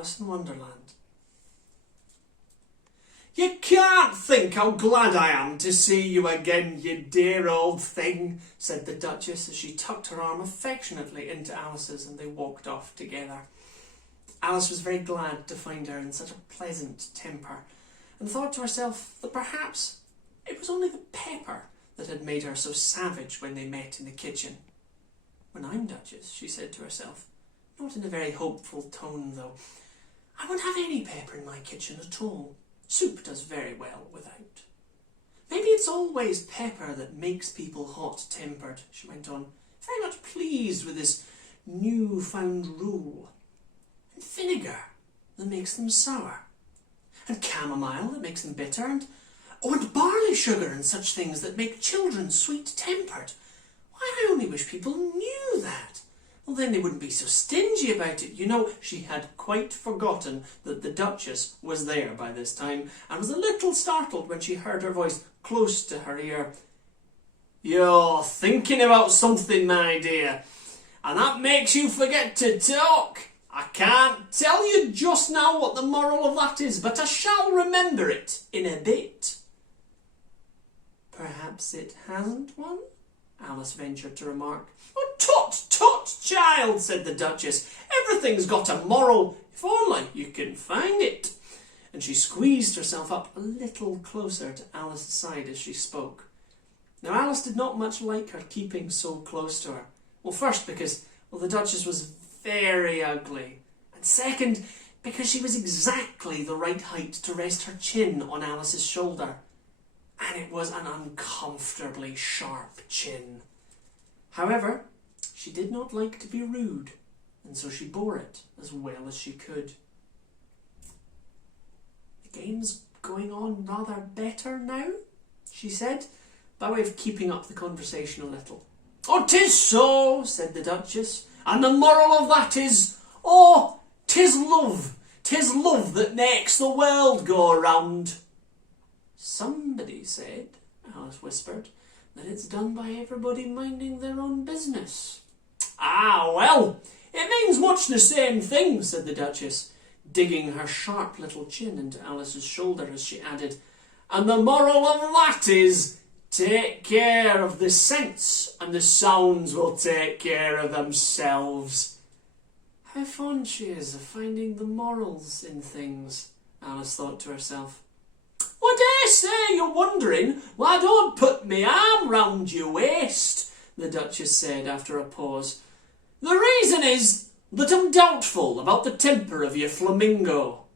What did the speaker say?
Alice in Wonderland. "You can't think how glad I am to see you again, you dear old thing," said the Duchess as she tucked her arm affectionately into Alice's and they walked off together. Alice was very glad to find her in such a pleasant temper and thought to herself that perhaps it was only the pepper that had made her so savage when they met in the kitchen. "When I'm Duchess," she said to herself, not in a very hopeful tone though, "I won't have any pepper in my kitchen at all. Soup does very well without. Maybe it's always pepper that makes people hot-tempered," she went on, very much pleased with this new-found rule. "And vinegar that makes them sour. And chamomile that makes them bitter. And barley sugar and such things that make children sweet-tempered. Why, I only wish people knew that. Well, then they wouldn't be so stingy about it. You know, she had quite forgotten that the Duchess was there by this time and was a little startled when she heard her voice close to her ear. "You're thinking about something, my dear, and that makes you forget to talk. I can't tell you just now what the moral of that is, but I shall remember it in a bit." "Perhaps it hasn't one?" Alice ventured to remark. "Oh, tut, tut, child," said the Duchess. "Everything's got a moral, if only you can find it." And she squeezed herself up a little closer to Alice's side as she spoke. Now, Alice did not much like her keeping so close to her. Well, first because, the Duchess was very ugly. And second, because she was exactly the right height to rest her chin on Alice's shoulder. And it was an uncomfortably sharp chin. However, she did not like to be rude, and so she bore it as well as she could. "The game's going on rather better now," she said, by way of keeping up the conversation a little. "Oh, 'tis so," said the Duchess, "and the moral of that is, 'tis love. 'Tis love that makes the world go round." "Somebody said," Alice whispered, "that it's done by everybody minding their own business." "Ah, well, it means much the same thing," said the Duchess, digging her sharp little chin into Alice's shoulder as she added, "and the moral of that is, take care of the sense and the sounds will take care of themselves." How fond she is of finding the morals in things, Alice thought to herself. "I dare say you're wondering why I don't put me arm round your waist," the Duchess said after a pause. "The reason is that I'm doubtful about the temper of your flamingo."